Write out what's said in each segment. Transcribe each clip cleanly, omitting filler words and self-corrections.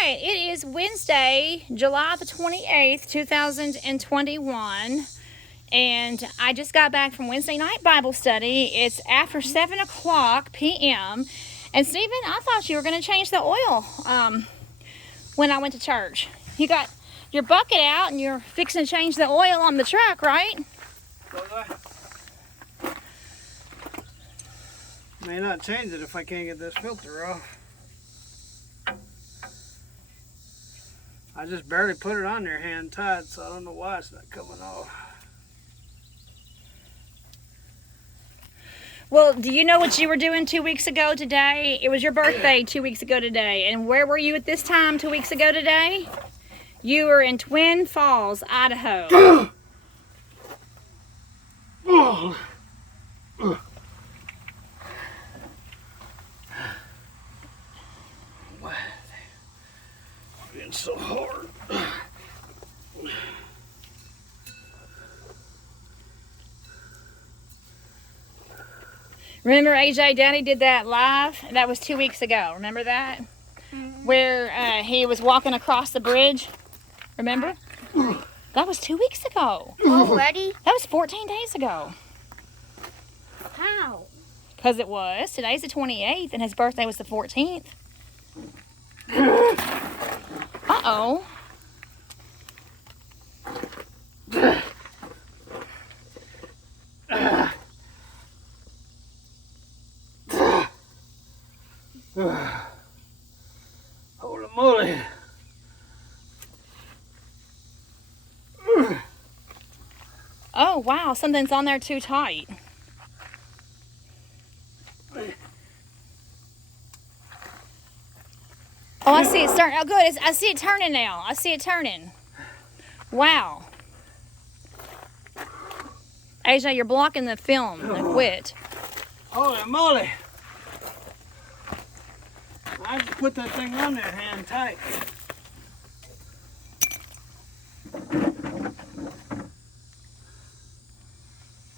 right, it is Wednesday, July the 28th, 2021, and I just got back from Wednesday night Bible study. It's after 7 o'clock p.m., and Stephen, I thought you were going to change the oil when I went to church. You got your bucket out, and you're fixing to change the oil on the truck, right? May not change it if I can't get this filter off. I just barely put it on there hand tight, so I don't know why it's not coming off. Well, do you know what you were doing 2 weeks ago today? It was your birthday 2 weeks ago today. And where were you at this time 2 weeks ago today? You were in Twin Falls, Idaho. It's so hard. Remember AJ, Daddy did that live? That was 2 weeks ago. Remember that? Mm-hmm. Where he was walking across the bridge. Remember? That was 2 weeks ago. Already? That was 14 days ago. How? Because it was. Today's the 28th and his birthday was the 14th. Uh-oh. Holy moly. Oh, wow. Something's on there too tight. Oh, I see it starting. Oh, good. I see it turning now. I see it turning. Wow. AJ, you're blocking the film. Now quit. Holy moly. I just put that thing on there hand tight.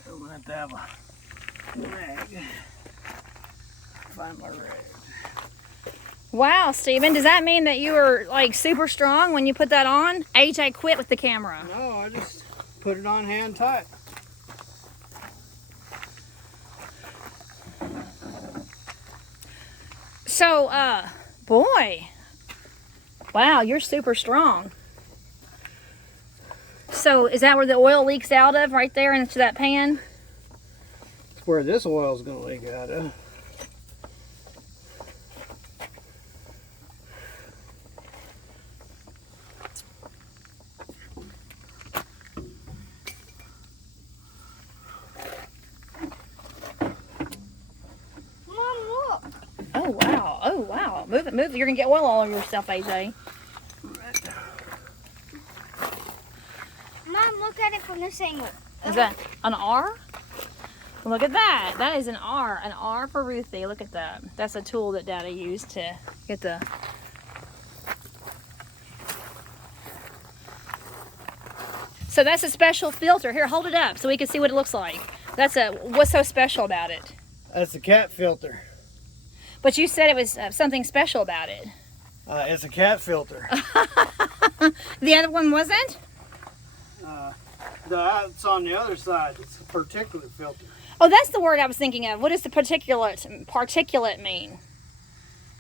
I'm going to have to have a rag. Find my rag. Wow, Stephen, does that mean that you were like super strong when you put that on? AJ quit with the camera. No, I just put it on hand tight. So, boy, wow, you're super strong. So, is that where the oil leaks out of, right there into that pan? That's where this oil is going to leak out of. Oh, wow. Oh, wow. Move it, move it. You're going to get oil all over yourself, AJ. Mom, look at it from this angle. Is that an R? Look at that. That is an R. An R for Ruthie. Look at that. That's a tool that Daddy used to get the... So that's a special filter. Here, hold it up so we can see what it looks like. That's a... What's so special about it? That's a cat filter. But you said it was something special about it. It's a cat filter. The other one wasn't? It's on the other side. It's a particulate filter. Oh, that's the word I was thinking of. What does the particulate mean?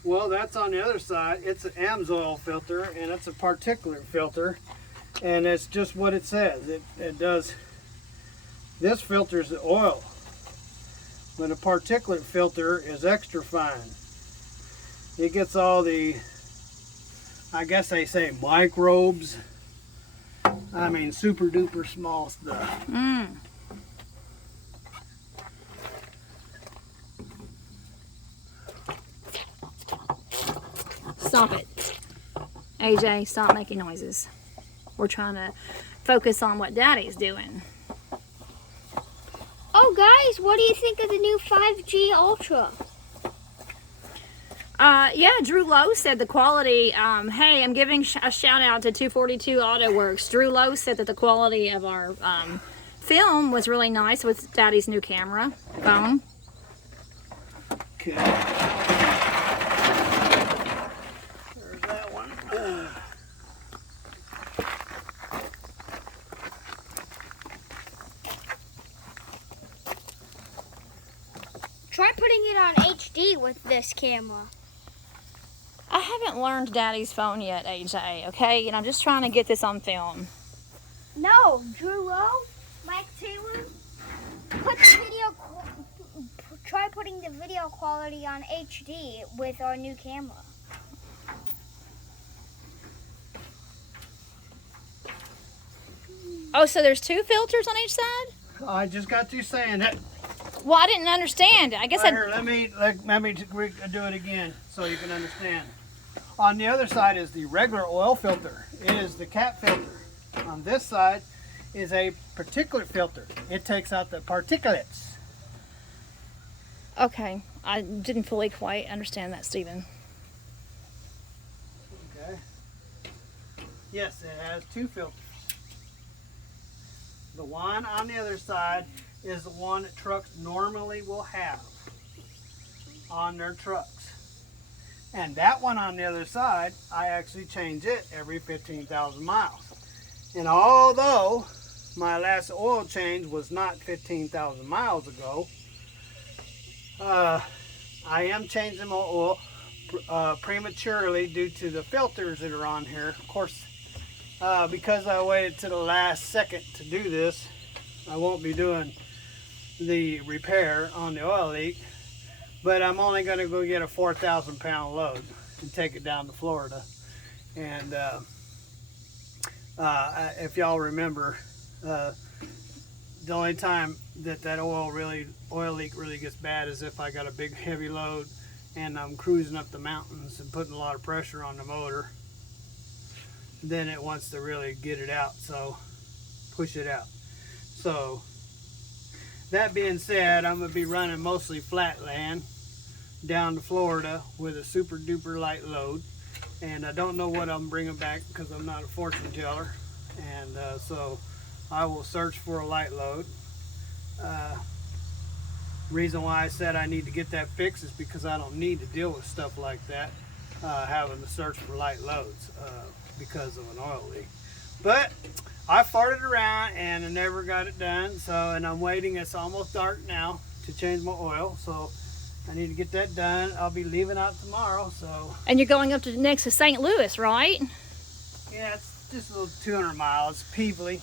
Well, that's on the other side. It's an AMSOIL filter, and it's a particulate filter. And it's just what it says. It does. This filters the oil. But a particulate filter is extra fine. It gets all the, I guess they say microbes. I mean super duper small stuff. Stop it. AJ, stop making noises. We're trying to focus on what Daddy's doing. Oh, guys, what do you think of the new 5G Ultra? Yeah, Drew Lowe said the quality, hey, I'm giving a shout out to 242 Auto Works. Drew Lowe said that the quality of our film was really nice with Daddy's new camera phone. Okay. There's that one. putting it on HD with this camera. I haven't learned Daddy's phone yet, AJ, okay? And I'm just trying to get this on film. No, Drew Lowe, Mike Taylor, put the video. Try putting the video quality on HD with our new camera. Oh, so there's 2 filters on each side? I just got through saying it. Well, I didn't understand. I guess Right here, let me do it again so you can understand. On the other side is the regular oil filter. It is the cap filter. On this side is a particulate filter. It takes out the particulates. Okay, I didn't fully quite understand that, Stephen. Okay. Yes, it has 2 filters. The one on the other side is the one that trucks normally will have on their trucks. And that one on the other side, I actually change it every 15,000 miles. And although my last oil change was not 15,000 miles ago, I am changing my oil prematurely due to the filters that are on here. Of course, because I waited to the last second to do this, I won't be doing the repair on the oil leak, but I'm only going to go get a 4,000 pound load and take it down to Florida. And if y'all remember, the only time that oil leak really gets bad is if I got a big heavy load and I'm cruising up the mountains and putting a lot of pressure on the motor. Then it wants to really get it out, so push it out. So that being said, I'm going to be running mostly flat land down to Florida with a super duper light load, and I don't know what I'm bringing back because I'm not a fortune teller, and so I will search for a light load. Reason why I said I need to get that fixed is because I don't need to deal with stuff like that, having to search for light loads because of an oil leak. But I farted around and I never got it done, and I'm waiting. It's almost dark now to change my oil, so I need to get that done. I'll be leaving out tomorrow. So. And you're going up to next to St. Louis, right? Yeah, it's just a little 200 miles, Peebly.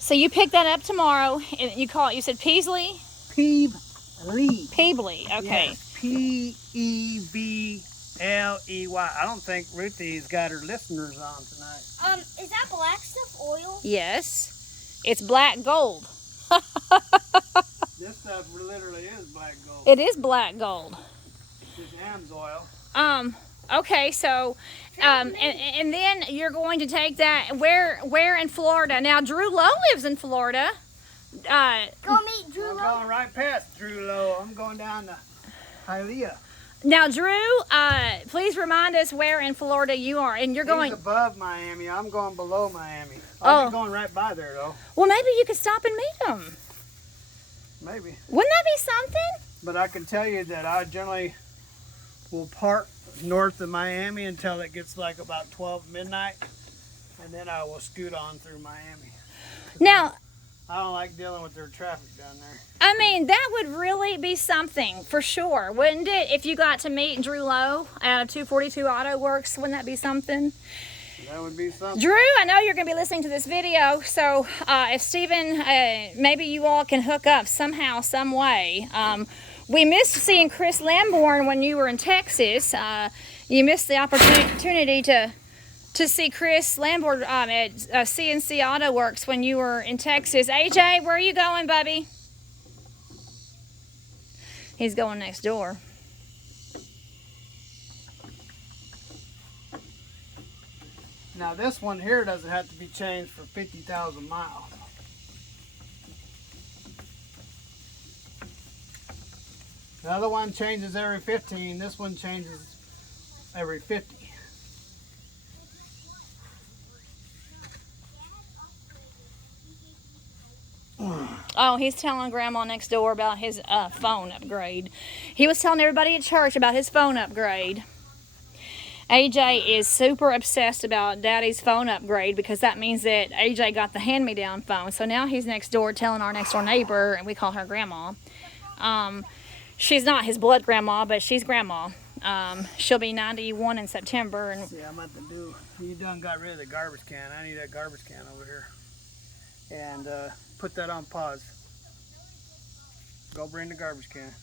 So you pick that up tomorrow, and you call it, you said Peasley? Peebly. Peebly, okay. Yes, Peebley. I don't think Ruthie's got her listeners on tonight. Is that black stuff oil? Yes. It's black gold. This stuff literally is black gold. It is black gold. It's AMSOIL. Okay, so, and then you're going to take that, where in Florida? Now, Drew Lowe lives in Florida. Go meet Drew I'm Lowe. going right past Drew Lowe. I'm going down to Hialeah. Now, Drew, please remind us where in Florida you are, and you're going... He's above Miami. I'm going below Miami. I'll be going right by there, though. Well, maybe you could stop and meet him. Maybe. Wouldn't that be something? But I can tell you that I generally will park north of Miami until it gets like about 12 midnight, and then I will scoot on through Miami. Now, I don't like dealing with their traffic down there. I mean, that would really be something, for sure, wouldn't it? If you got to meet Drew Lowe out of 242 Auto Works, wouldn't that be something? That would be something. Drew, I know you're going to be listening to this video, so if Stephen, maybe you all can hook up somehow, some way. We missed seeing Chris Lamborn when you were in Texas. You missed the opportunity to see Chris Lamborn at CNC Auto Works when you were in Texas. AJ, where are you going, Bubby? He's going next door. Now this one here doesn't have to be changed for 50,000 miles. The other one changes every 15. This one changes every 50. Oh, he's telling Grandma next door about his phone upgrade. He was telling everybody at church about his phone upgrade. AJ is super obsessed about Daddy's phone upgrade because that means that AJ got the hand-me-down phone. So now he's next door telling our next door neighbor, and we call her Grandma. She's not his blood grandma, but she's Grandma. She'll be 91 in September. And See, I'm about to do. You done got rid of the garbage can. I need that garbage can over here. And put that on pause. Go bring the garbage can.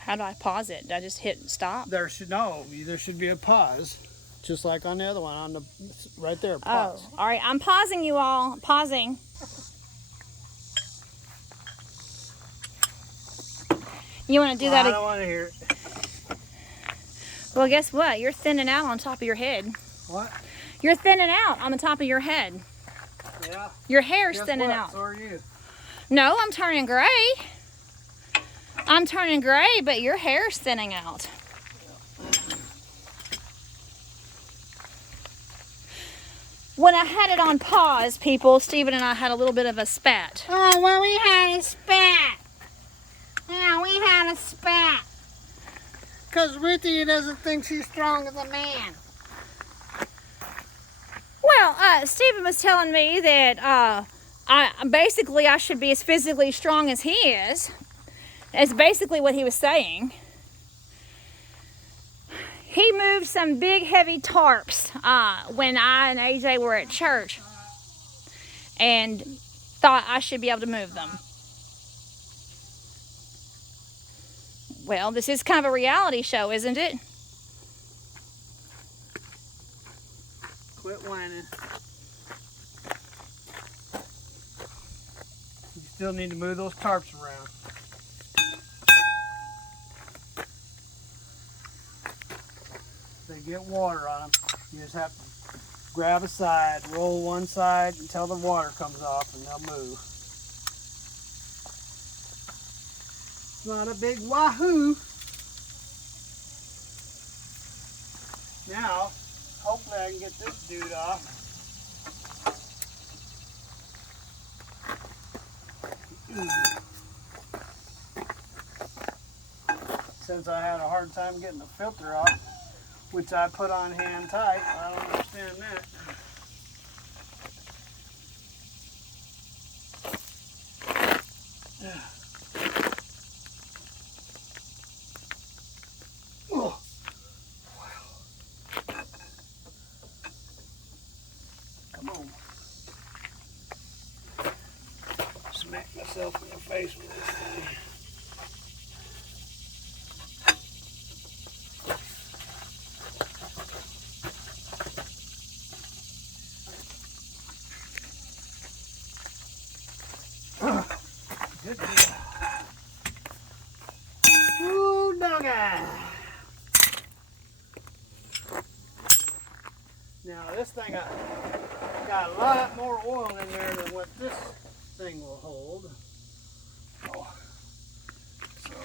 how do I pause it? Do I just hit stop? There should be a pause, just like on the other one, on the right there. Pause. Oh, all right. I'm pausing you all. Pausing. You want to do that? I don't want to hear it. Well, guess what? You're thinning out on top of your head. What? You're thinning out on the top of your head. Yeah. Your hair's Guess thinning what? out. So are you. No, I'm turning gray. I'm turning gray, but your hair's thinning out. When I had it on pause, people, Stephen and I had a little bit of a spat. Oh, well, we had a spat. Yeah, we had a spat. Because Ruthie doesn't think she's strong as a man. Well, Stephen was telling me that I should be as physically strong as he is. That's basically what he was saying. He moved some big, heavy tarps when I and AJ were at church and thought I should be able to move them. Well, this is kind of a reality show, isn't it? Quit whining. You still need to move those tarps around. They get water on them. You just have to grab a side, roll one side until the water comes off, and they'll move. It's not a big wahoo. Now, hopefully I can get this dude off. Since I had a hard time getting the filter off, which I put on hand tight, I don't understand that. Oh. Come on. Smack myself in the face with this thing. Good deal. Ooh, doggy. Now this thing got a lot more oil in there than what this thing will hold. Oh. So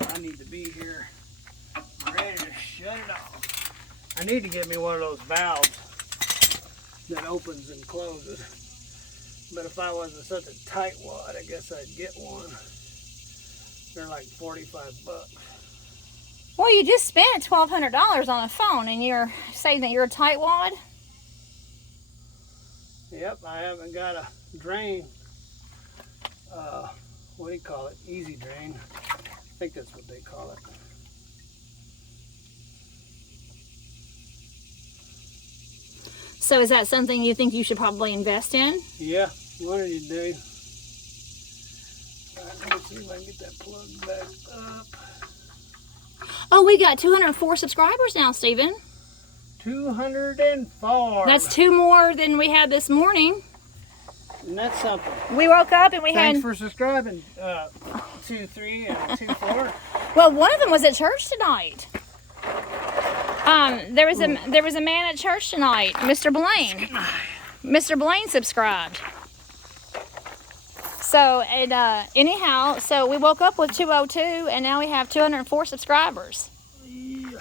I need to be here ready to shut it off. I need to get me one of those valves that opens and closes. But if I wasn't such a tightwad, I guess I'd get one. They're like $45. Well, you just spent $1,200 on a phone, and you're saying that you're a tightwad? Yep, I haven't got a drain. What do you call it? Easy drain. I think that's what they call it. So is that something you think you should probably invest in? Yeah, one of these days. Let me see if I can get that plugged back up. Oh, we got 204 subscribers now, Stephen. 204. That's 2 more than we had this morning. And that's something. We woke up and we Thanks had... for subscribing. 2, 3, and 2, 4. Well, one of them was at church tonight. There was a man at church tonight, Mr. Blaine. Mr. Blaine subscribed. So anyhow, so we woke up with 202, and now we have 204 subscribers. Yeah.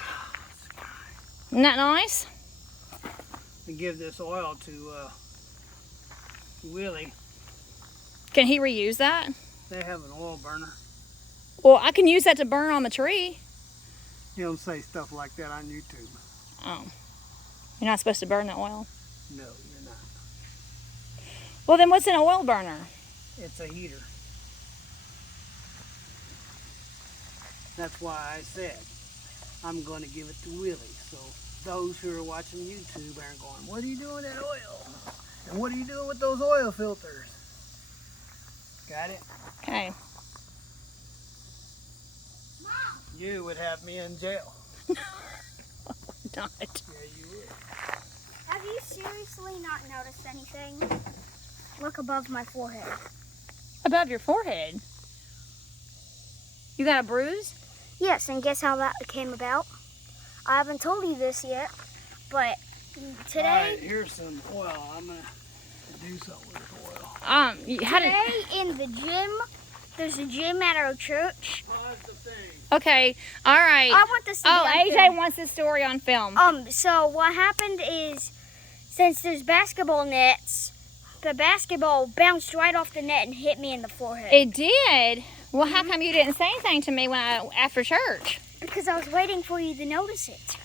Isn't that nice? And give this oil to Willie. Can he reuse that? They have an oil burner. Well, I can use that to burn on the tree. You don't say stuff like that on YouTube. Oh. You're not supposed to burn the oil? No, you're not. Well, then what's an oil burner? It's a heater. That's why I said I'm going to give it to Willie. So those who are watching YouTube aren't going, what are you doing with that oil? And what are you doing with those oil filters? Got it? Okay. You would have me in jail. Not. Yeah, you would. Have you seriously not noticed anything? Look above my forehead. Above your forehead? You got a bruise? Yes, and guess how that came about? I haven't told you this yet, but today... Alright, here's some oil. I'm going to do something with the oil. How Today in the gym, there's a gym at our church. Pause the thing. Okay, all right. I want this to be on AJ film. wants this story on film. So what happened is, since there's basketball nets, the basketball bounced right off the net and hit me in the forehead. It did? Well, how come you didn't say anything to me after church? Because I was waiting for you to notice it.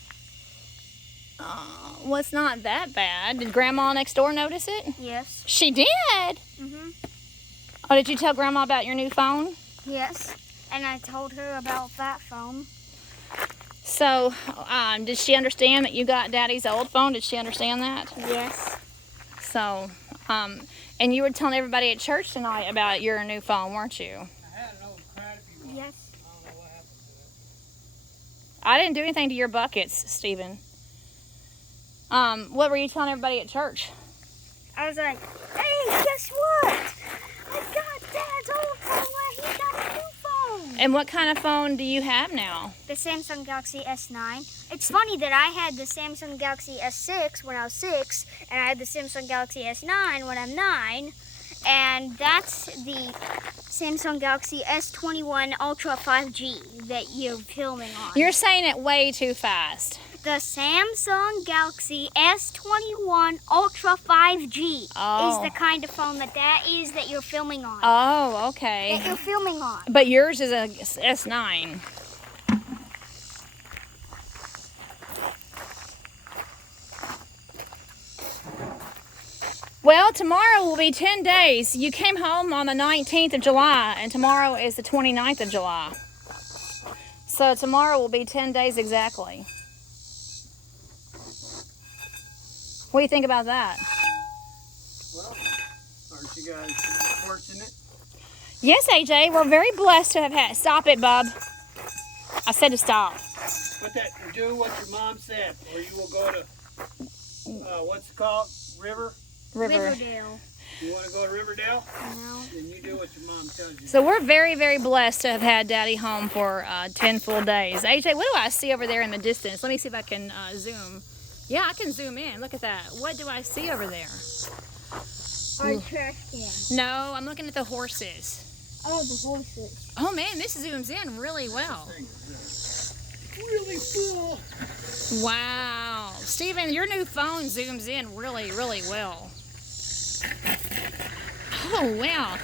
Well, it's not that bad. Did Grandma next door notice it? Yes. She did? Mhm. Oh, did you tell Grandma about your new phone? Yes. And I told her about that phone. So, did she understand that you got Daddy's old phone? Did she understand that? Yes. So, and you were telling everybody at church tonight about your new phone, weren't you? I had an old crappy one. Yes. I don't know what happened to it. I didn't do anything to your buckets, Stephen. What were you telling everybody at church? I was like, hey, guess what? I got Dad's old phone where he got a new phone. And what kind of phone do you have now? The Samsung Galaxy S9. It's funny that I had the Samsung Galaxy S6 when I was 6, and I had the Samsung Galaxy S9 when I'm 9, and that's the Samsung Galaxy S21 Ultra 5G that you're filming on. You're saying it way too fast. The Samsung Galaxy S21 Ultra 5G Oh. is the kind of phone that is that you're filming on. Oh, okay. That you're filming on. But yours is a S9. Well, tomorrow will be 10 days. You came home on the 19th of July, and tomorrow is the 29th of July. So tomorrow will be 10 days exactly. What do you think about that? Well, aren't you guys fortunate? Yes, AJ, we're very blessed to have had. Stop it, bub. I said to stop. Do what your mom said, or you will go to, what's it called? River? Riverdale. You want to go to Riverdale? No. Then you do what your mom tells you. So we're very, very blessed to have had Daddy home for 10 full days. AJ, what do I see over there in the distance? Let me see if I can zoom. Yeah, I can zoom in. Look at that. What do I see over there? Our trash can. No, I'm looking at the horses. Oh, the horses. Oh man, this zooms in really well. Really full. Wow. Steven, your new phone zooms in really, really well. Oh, wow.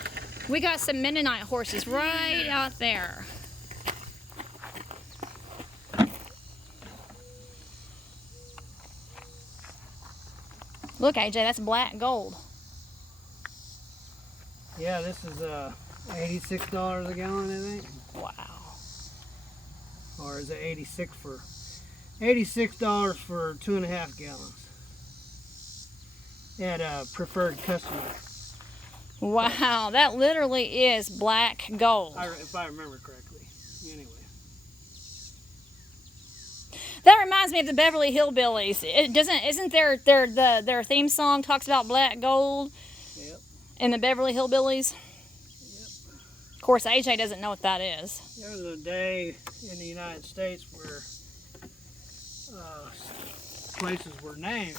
We got some Mennonite horses right out there. Look, AJ, that's black gold. Yeah, this is $86 a gallon, I think. Wow. Or is it $86 for 2.5 gallons at a preferred customer? Wow, that literally is black gold. If I remember correctly. Anyway. That reminds me of the Beverly Hillbillies. Isn't their theme song talks about black gold? Yep. In the Beverly Hillbillies? Yep. Of course, AJ doesn't know what that is. There was a day in the United States where places were named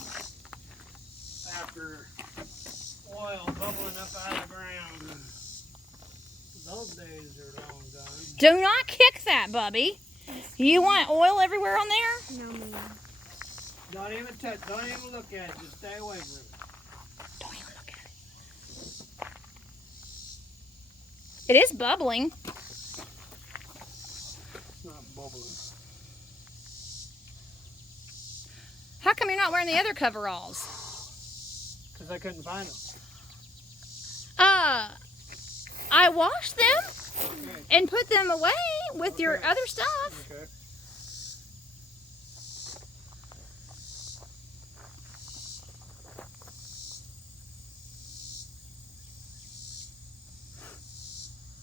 after oil bubbling up out of the ground. Those days are long gone. Do not kick that, Bubby. You want oil everywhere on there? No, ma'am. Don't even touch. Don't even look at it. Just stay away from it. Don't even look at it. It is bubbling. It's not bubbling. How come you're not wearing the other coveralls? Because I couldn't find them. I washed them Okay. and put them away with your Okay. other stuff. Okay.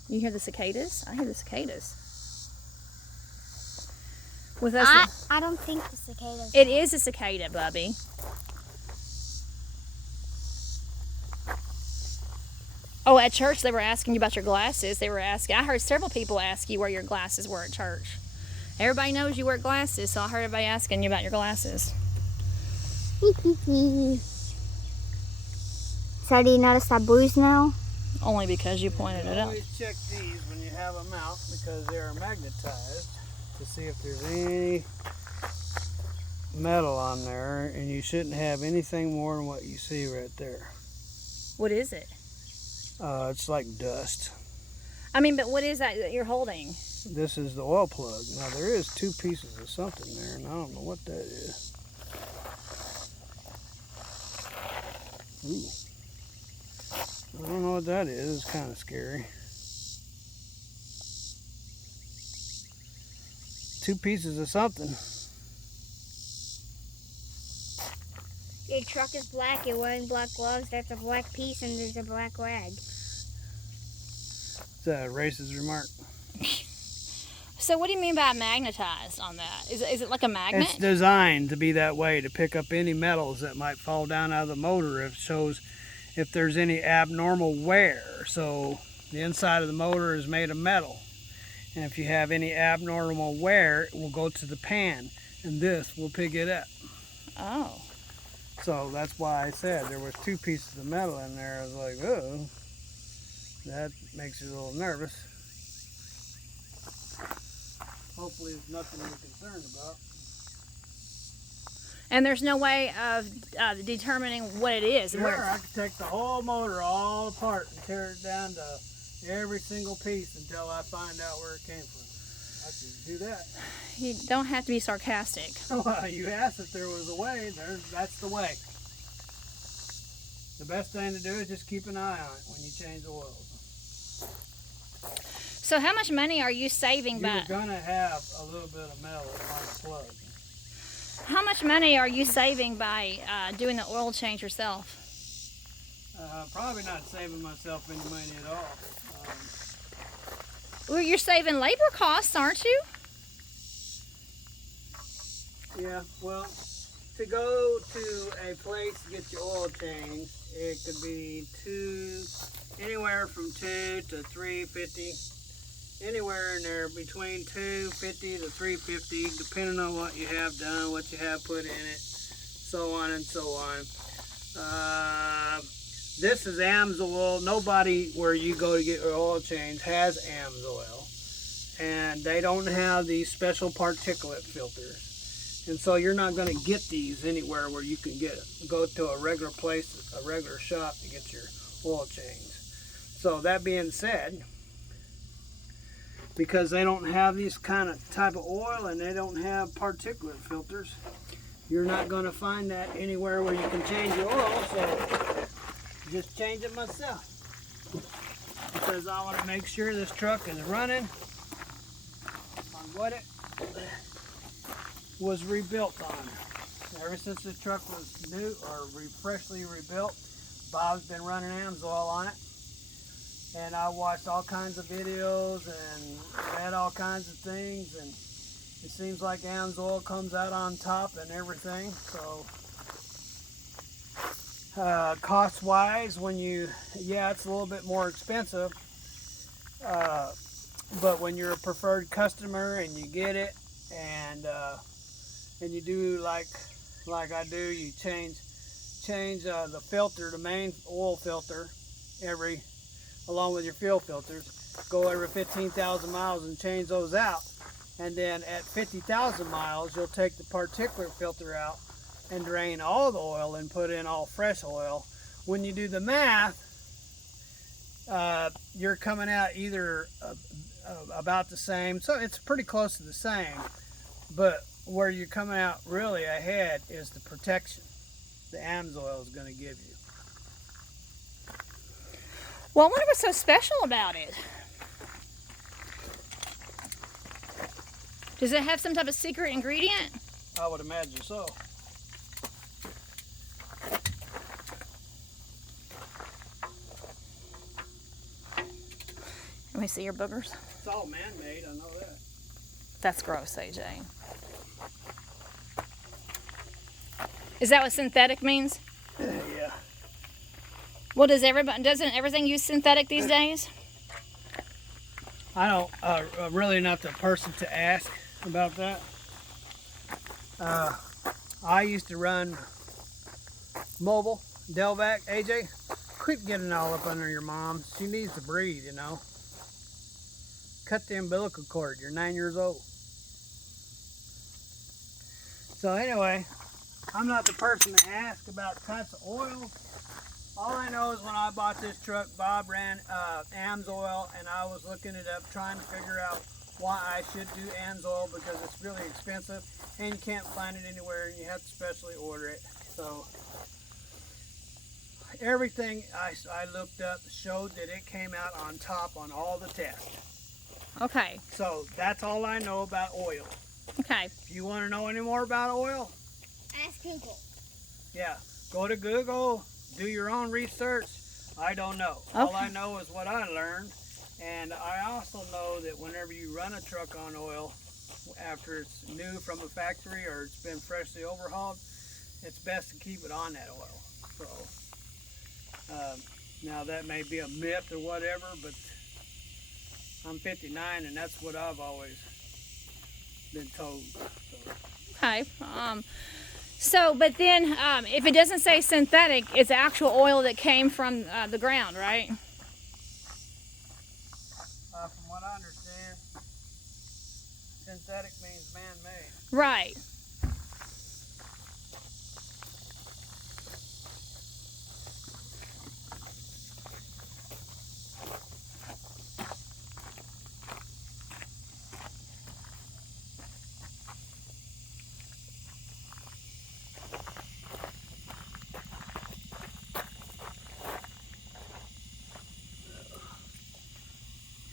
You hear the cicadas? I hear the cicadas. With us, I don't think the cicadas. it is a cicada, Bubby. Oh, at church they were asking you about your glasses. They were asking. I heard several people ask you where your glasses were at church. Everybody knows you wear glasses, so I heard everybody asking you about your glasses. So do you notice that bruise now? Only because you pointed it out. Always check these when you have them out because they are magnetized to see if there's any metal on there, and you shouldn't have anything more than what you see right there. What is it? It's like dust. I mean, but what is that you're holding? This is the oil plug. Now there is two pieces of something there, and I don't know what that is. Ooh. I don't know what that is. It's kind of scary. Two pieces of something. Your truck is black, you're wearing black gloves, that's a black piece, and there's a black rag. It's a racist remark. So what do you mean by magnetized on that? Is it like a magnet? It's designed to be that way, to pick up any metals that might fall down out of the motor. It shows if there's any abnormal wear. So the inside of the motor is made of metal. And if you have any abnormal wear, it will go to the pan, and this will pick it up. Oh. So that's why I said there was two pieces of metal in there. I was like, oh, that makes you a little nervous. Hopefully it's nothing you're concerned about. And there's no way of determining what it is. and Sure, where I could take the whole motor all apart and tear it down to every single piece until I find out where it came from. I can do that. You don't have to be sarcastic. Well, you asked if there was a way. That's the way. The best thing to do is just keep an eye on it when you change the oil. So how much money are you saving You're by? going to have a little bit of metal on the plug. How much money are you saving by doing the oil change yourself? Probably not saving myself any money at all. Well, you're saving labor costs, aren't you? Yeah, well, to go to a place to get your oil changed, it could be anywhere from $2 to $3.50. Anywhere in there between $2.50 to $3.50, depending on what you have done, what you have put in it, so on and so on. This is AMSOIL. Nobody where you go to get your oil change has AMSOIL, and they don't have these special particulate filters, and so you're not going to get these anywhere where you can go to a regular place, a regular shop to get your oil change. So that being said, because they don't have these type of oil and they don't have particulate filters, you're not going to find that anywhere where you can change your oil. So just change it myself, because I want to make sure this truck is running on what it was rebuilt on. Ever since this truck was new or freshly rebuilt, Bob's been running AMSOIL on it. And I watched all kinds of videos and read all kinds of things, and it seems like AMSOIL comes out on top and everything. So cost-wise, it's a little bit more expensive, but when you're a preferred customer and you get it, and you do like I do, you change the filter, the main oil filter, along with your fuel filters, go every 15,000 miles and change those out. And then at 50,000 miles, you'll take the particulate filter out and drain all the oil and put in all fresh oil. When you do the math, you're coming out either about the same. So it's pretty close to the same. But where you're coming out really ahead is the protection the AMSOIL is going to give you. Well, I wonder what's so special about it. Does it have some type of secret ingredient? I would imagine so. Let me see your boogers. It's all man-made, I know that. That's gross, AJ. Is that what synthetic means? Yeah. Well, doesn't everything use synthetic these days? I don't, really not the person to ask about that. I used to run mobile, Delvac. AJ, quit getting all up under your mom. She needs to breathe, you know. Cut the umbilical cord. You're 9 years old. So anyway, I'm not the person to ask about types of oil. All I know is when I bought this truck, Bob ran AMSOIL, and I was looking it up, trying to figure out why I should do AMSOIL because it's really expensive and you can't find it anywhere and you have to specially order it. So everything I looked up showed that it came out on top on all the tests. Okay. So that's all I know about oil. Okay. If you want to know any more about oil, Ask Google. yeah, go to Google, do your own research. I don't know. Okay. All I know is what I learned. And I also know that whenever you run a truck on oil, after it's new from a factory or it's been freshly overhauled, it's best to keep it on that oil. So, now that may be a myth or whatever, but I'm 59 and that's what I've always been told. So. Okay. But then if it doesn't say synthetic, it's actual oil that came from the ground, right? From what I understand, synthetic means man-made. Right.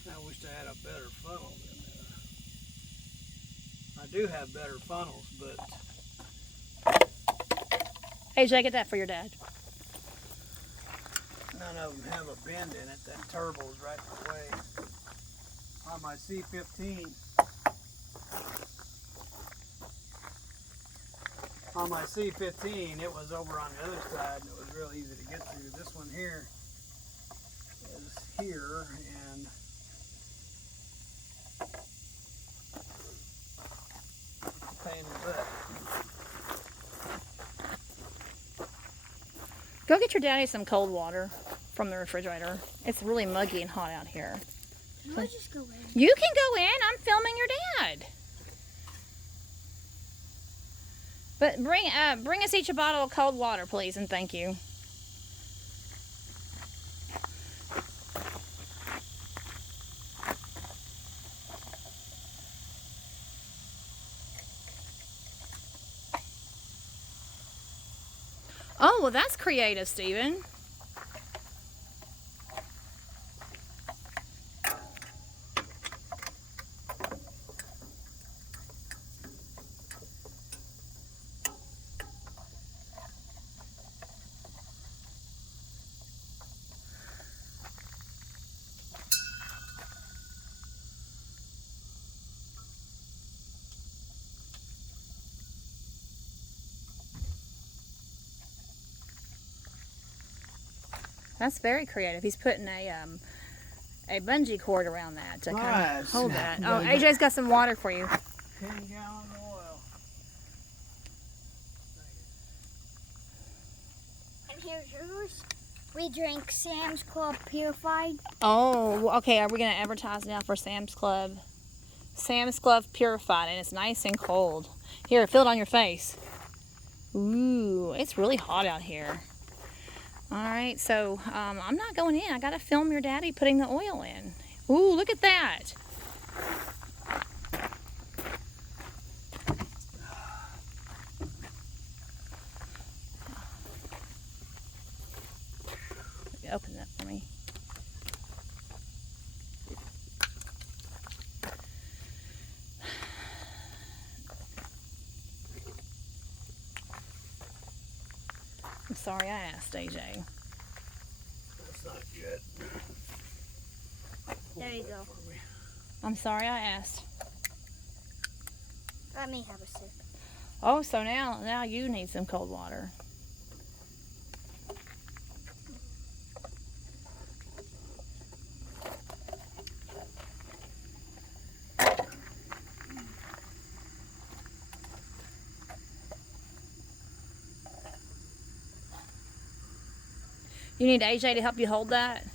I wish I had a better funnel than that. I do have better funnels, but AJ, get that for your dad. none of them have a bend in it. That turbo's right in the way. On my C15, it was over on the other side and it was real easy to get through. This one here is here and pain in the butt. Go get your daddy some cold water from the refrigerator. It's really muggy and hot out here. Can I just go in? You can go in. I'm filming your dad. But bring us each a bottle of cold water, please, and thank you. Oh, well, that's creative, Stephen. That's very creative. He's putting a bungee cord around that to kind Nice. of hold that. Oh, Yeah, AJ's got some water for you. 10 gallons of oil. And here's yours. We drink Sam's Club Purified. Oh, okay. Are we going to advertise now for Sam's Club? Sam's Club Purified, and it's nice and cold. Here, feel it on your face. Ooh, it's really hot out here. All right, so I'm not going in. I got to film your daddy putting the oil in. Ooh, look at that. Open that for me. I'm sorry I asked, AJ. That's not good. There you go. I'm sorry I asked. Let me have a sip. Oh, so now you need some cold water. You need AJ to help you hold that?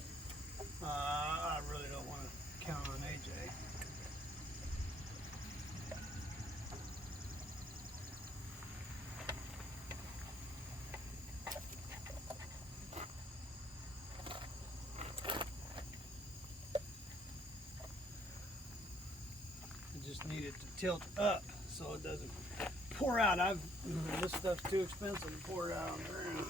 I really don't want to count on AJ. I just need it to tilt up so it doesn't pour out. This stuff's too expensive to pour it out on the ground.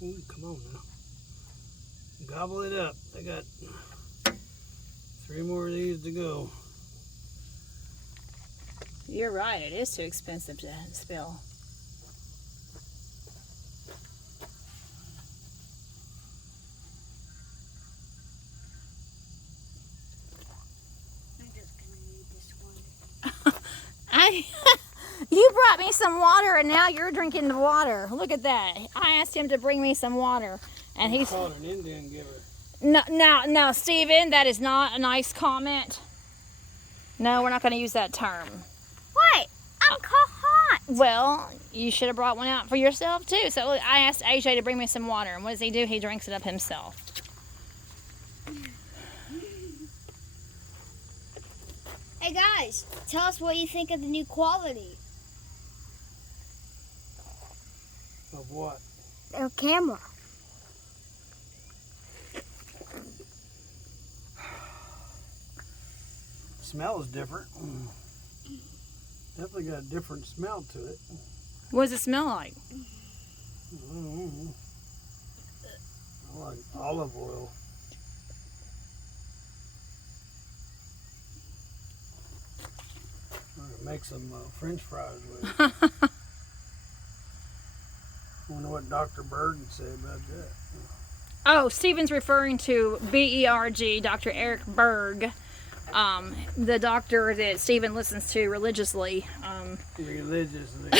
Ooh, come on now. Gobble it up. I got 3 more of these to go. You're right, it is too expensive to spill. I'm just gonna need this one. You brought me some water and now you're drinking the water. Look at that. I asked him to bring me some water and he's called an Indian giver. No, Stephen, that is not a nice comment. No, we're not going to use that term. Wait, I'm hot. Well, you should have brought one out for yourself too. So I asked AJ to bring me some water, and what does he do? He drinks it up himself. Hey guys, tell us what you think of the new quality. Of what? Their camera. Smell is different. Definitely got a different smell to it. What does it smell like? I like olive oil. I'm gonna make some French fries with it. Wonder what Dr. Berg would say about that. Oh, Stephen's referring to BERG, Dr. Eric Berg, the doctor that Stephen listens to religiously. Religiously.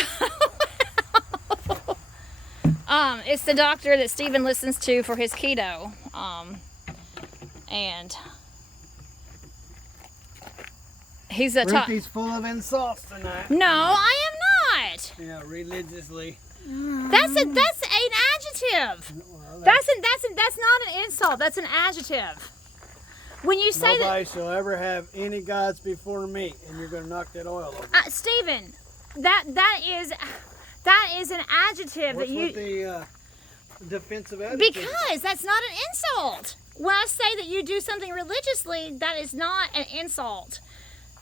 It's the doctor that Stephen listens to for his keto. And he's a top. Ruthie's full of insults tonight. No, I am not. Yeah, religiously. That's an adjective. Well, That's not an insult. That's an adjective. When you say nobody shall ever have any gods before me, and you're going to knock that oil over. Stephen, that is an adjective. What's that you with the defensive adjective? because that's not an insult. When I say that you do something religiously, that is not an insult.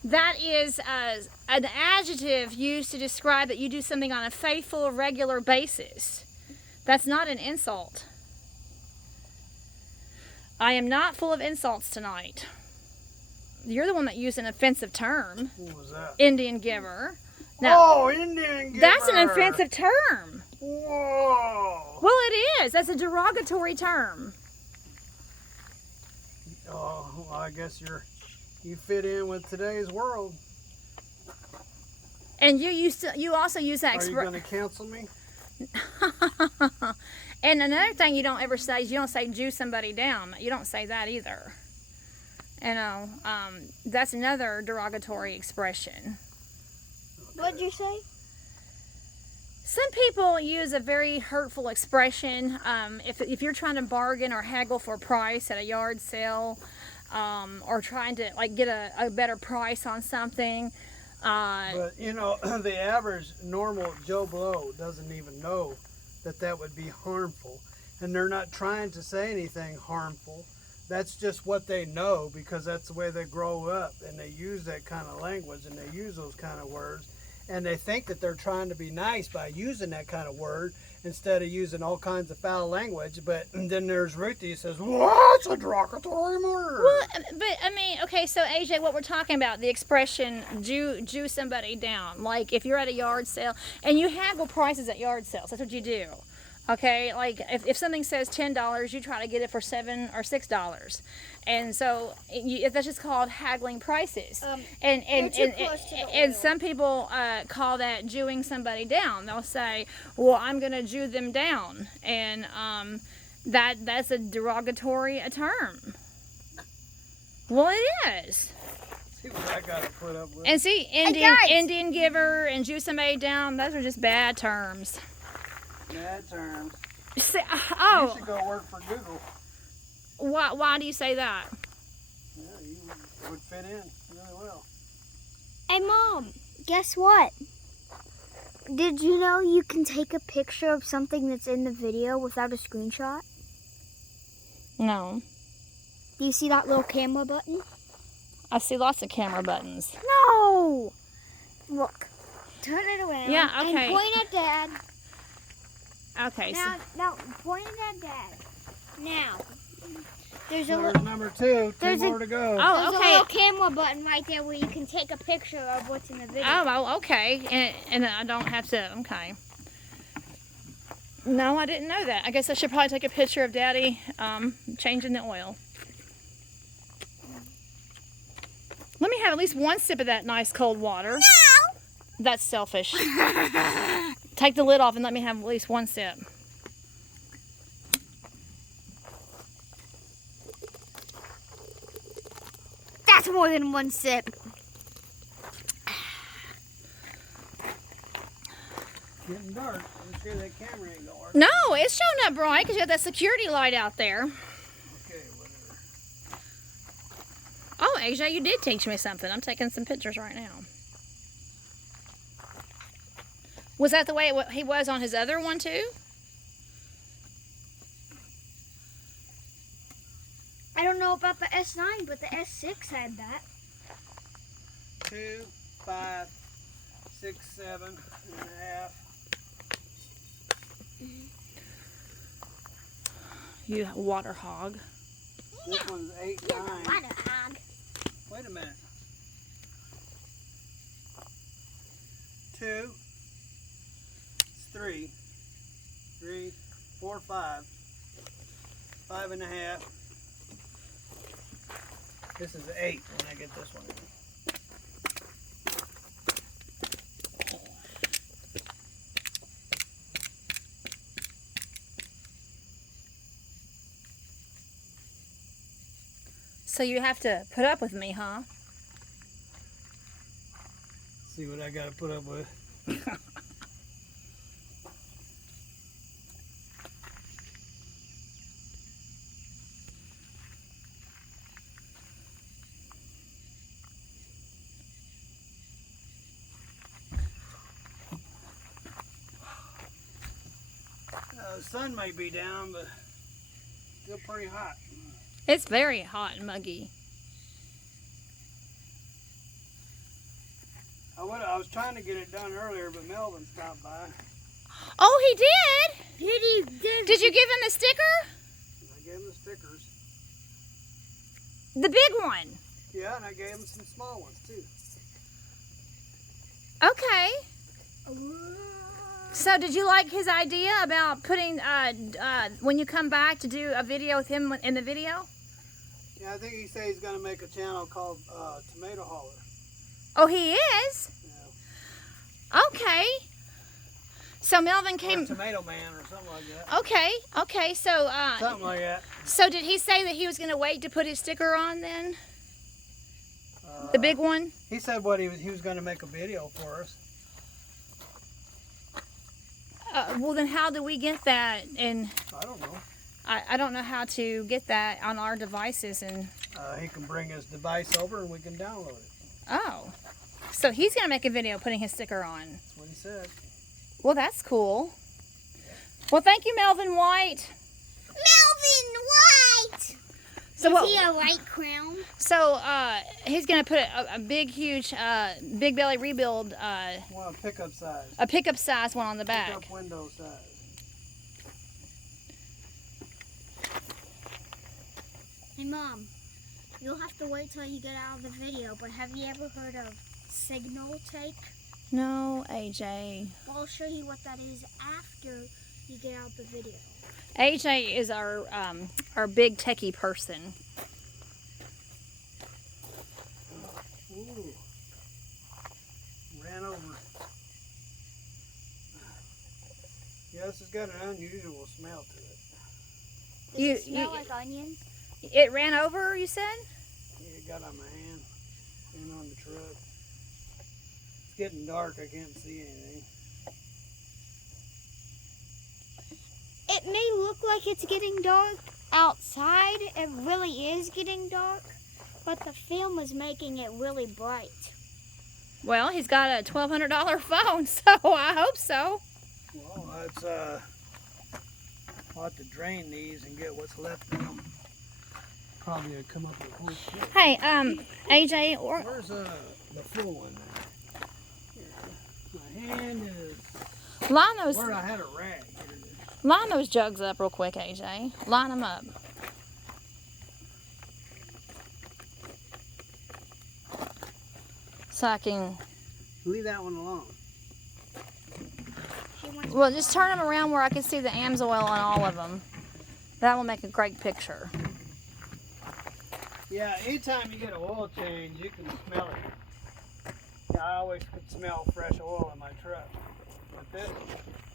That is an adjective used to describe that you do something on a faithful, regular basis. That's not an insult. I am not full of insults tonight. You're the one that used an offensive term. What was that? Indian giver. Now, Indian giver. that's an offensive term. Whoa. Well, it is. That's a derogatory term. Oh, well, I guess you fit in with today's world. And you also use that Are you expression. going to cancel me? And another thing you don't ever say is you don't say Jew somebody down. You don't say that either. You know, that's another derogatory expression. What'd you say? Some people use a very hurtful expression. If you're trying to bargain or haggle for a price at a yard sale, or trying to like get a better price on something. But you know, the average normal Joe Blow doesn't even know that would be harmful, and they're not trying to say anything harmful. That's just what they know because that's the way they grow up, and they use that kind of language and they use those kind of words, and they think that they're trying to be nice by using that kind of word instead of using all kinds of foul language. But then there's Ruthie who says, "What's a derogatory word?" Well, but I mean, okay, so AJ, what we're talking about, the expression Jew somebody down. Like if you're at a yard sale and you haggle prices at yard sales, that's what you do. Okay, like if something says $10, you try to get it for $7 or $6, and so that's just called haggling prices. And some people call that Jewing somebody down. They'll say, "Well, I'm going to Jew them down," and that's a derogatory term. Well, it is. See what I got to put up with. And see, Indian giver and Jew somebody down, those are just bad terms. Bad terms. See, You should go work for Google. Why do you say that? Yeah, you would fit in really well. Hey, Mom, guess what? Did you know you can take a picture of something that's in the video without a screenshot? No. Do you see that little camera button? I see lots of camera buttons. No! Look. Turn it around. Yeah, okay. And point at Dad. Okay. Now, point at Dad. Now, there's a There's little... number 2. Two more to go. Oh, There's okay. a little camera button right there where you can take a picture of what's in the video. Oh, okay. And I don't have to. Okay. No, I didn't know that. I guess I should probably take a picture of Daddy changing the oil. Let me have at least one sip of that nice cold water. No! That's selfish. Take the lid off and let me have at least one sip. That's more than one sip. Getting dark. I'm sure that camera ain't gonna work. No, it's showing up bright because you have that security light out there. Okay, whatever. Oh, AJ, you did teach me something. I'm taking some pictures right now. Was that the way he was on his other one too? I don't know about the S9, but the S6 had that. 2, 5, 6, 7 and a half. You water hog. This one's 8, 9. Water hog. Wait a minute. 2. It's 3. 3, 4, 5. 5 and a half. This is 8 when I get this one in. So you have to put up with me, huh? See what I gotta put up with. The sun may be down, but still pretty hot. It's very hot and muggy. I was trying to get it done earlier, but Melvin stopped by. Oh, he did? Did you give him the sticker? I gave him the stickers. The big one. Yeah, and I gave him some small ones too. Okay. So did you like his idea about putting, when you come back to do a video with him in the video? Yeah, I think he said he's going to make a channel called Tomato Hauler. Oh, he is? Yeah. Okay. So Melvin Or came. Tomato Man or something like that. Okay. So Something like that. so did he say that he was going to wait to put his sticker on then? The big one? He said what he was going to make a video for us. Well, then how do we get that? And I don't know. I don't know how to get that on our devices. And He can bring his device over and we can download it. oh, so he's going to make a video putting his sticker on. That's what he said. Well, that's cool. Well, thank you, Melvin White. Melvin White! So Is he a white crown? So he's gonna put a big, huge, big belly rebuild, Well, pickup size. a pickup size one on the back. Pickup window size. Hey, Mom, you'll have to wait till you get out of the video, but have you ever heard of signal take? No, AJ. Well, I'll show you what that is after you get out of the video. AJ is our big techie person. Ooh. Ran over. Yes, it's got an unusual smell to it. Does it smell like onions? It ran over, you said? Yeah, it got on my hand and on the truck. It's getting dark. I can't see anything. It may look like it's getting dark outside. It really is getting dark, but the film is making it really bright. Well, he's got a $1,200 phone, so I hope so. Well, it's I'll have to drain these and get what's left of them. Probably would come up with whole shit. Hey, AJ, Where's the full one? Here. My hand is line those, where I had a rag. Here it is. line those jugs up real quick, AJ. Line them up. So I can, Leave that one alone. well, just turn them around where I can see the AMSOIL on all of them. That will make a great picture. Yeah, anytime you get an oil change, you can smell it. Yeah, I always could smell fresh oil in my truck. But this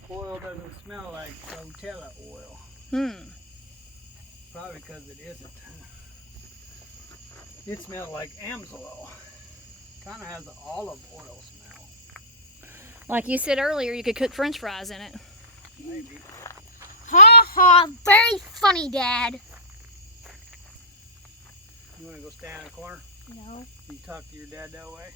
oil doesn't smell like Rotella oil. Probably because it isn't. It smells like AMSOIL. Kind of has an olive oil smell. Like you said earlier, you could cook French fries in it. Maybe. Ha ha, very funny, Dad. You want to go stand in the corner? No. You talk to your dad that way?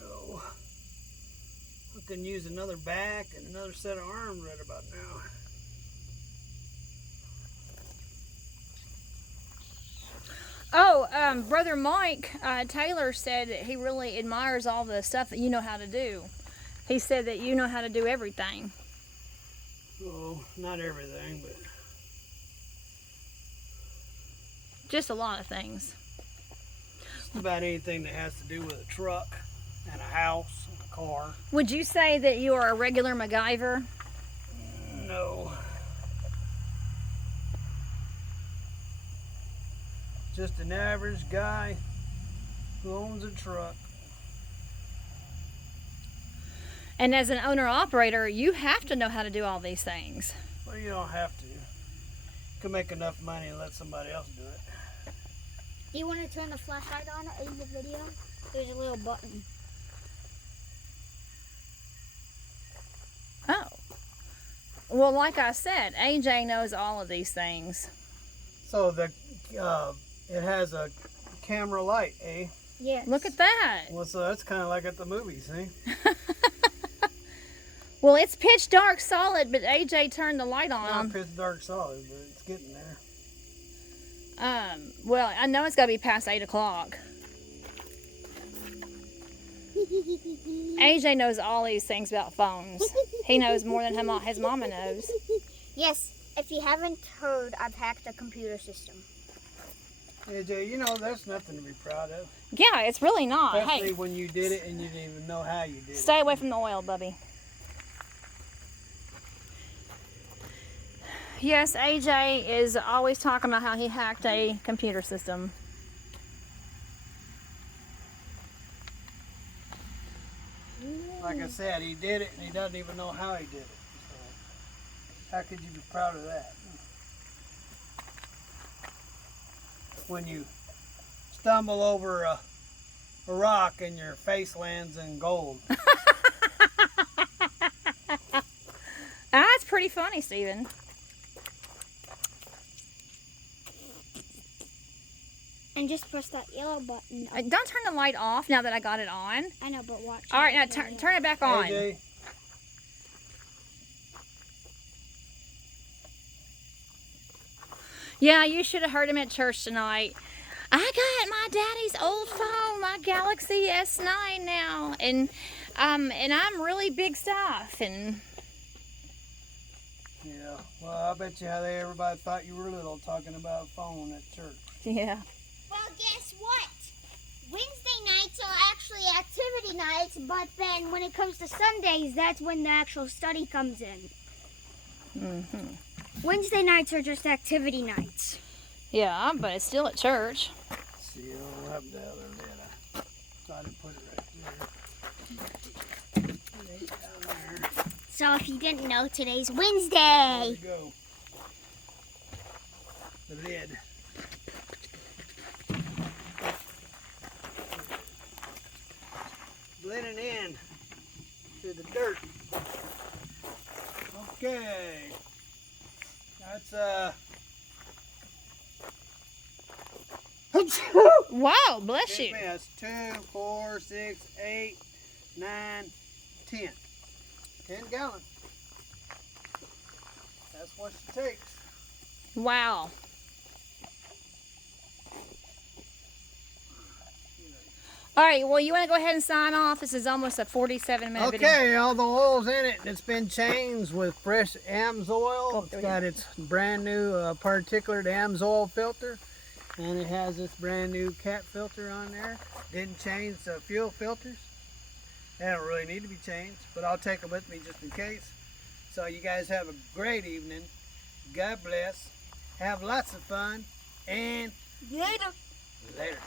Oh. I can use another back and another set of arms right about now. Oh, Brother Mike Taylor said that he really admires all the stuff that you know how to do. He said that you know how to do everything. Oh, not everything, but Just a lot of things. just about anything that has to do with a truck and a house and a car. Would you say that you are a regular MacGyver? No. Just an average guy who owns a truck. And as an owner-operator, you have to know how to do all these things. Well, you don't have to. You can make enough money and let somebody else do it. Do you want to turn the flashlight on in the video? There's a little button. Oh. Well, like I said, AJ knows all of these things. So it has a camera light, eh? Yes. Look at that. Well, so that's kind of like at the movies, eh? Well, it's pitch dark solid, but AJ turned the light Not on. pitch dark solid, but it's getting there. Well, I know it's got to be past 8 o'clock. AJ knows all these things about phones. He knows more than his mama knows. Yes, if you haven't heard, I've hacked a computer system. AJ, you know, that's nothing to be proud of. Yeah, it's really not. Especially Hey, when you did it and you didn't even know how you did it. stay away from the oil, Bubby. Yes, AJ is always talking about how he hacked a computer system. Like I said, he did it and he doesn't even know how he did it. So, how could you be proud of that? When you stumble over a rock and your face lands in gold. That's pretty funny, Steven. And just press that yellow button. Don't turn the light off now that I got it on. I know, but watch. All right, now turn it back on. AJ, Yeah, you should have heard him at church tonight. I got my daddy's old phone, my Galaxy S9 now, and I'm really big stuff. And yeah, well, I bet you how everybody thought you were little talking about a phone at church. yeah. Well, guess what? Wednesday nights are actually activity nights, but then when it comes to Sundays, that's when the actual study comes in. Wednesday nights are just activity nights. Yeah, but it's still at church. See, I'll have the other lid. I tried to put it right there. Down there. So if you didn't know, today's There Wednesday. we go. The lid. Blending in to the dirt. Okay. That's Wow, bless you. That's 2, 4, 6, 8, 9, 10. 10 gallons. That's what she takes. Wow. All right, well, you want to go ahead and sign off? This is almost a 47-minute video. Okay, all the oil's in it. It's been changed with fresh AMSOIL. Oh, It's there we got its brand new particulate AMSOIL filter. And it has this brand new cat filter on there. Didn't change the fuel filters. They don't really need to be changed, but I'll take them with me just in case. So you guys have a great evening. God bless. Have lots of fun. And Later. later.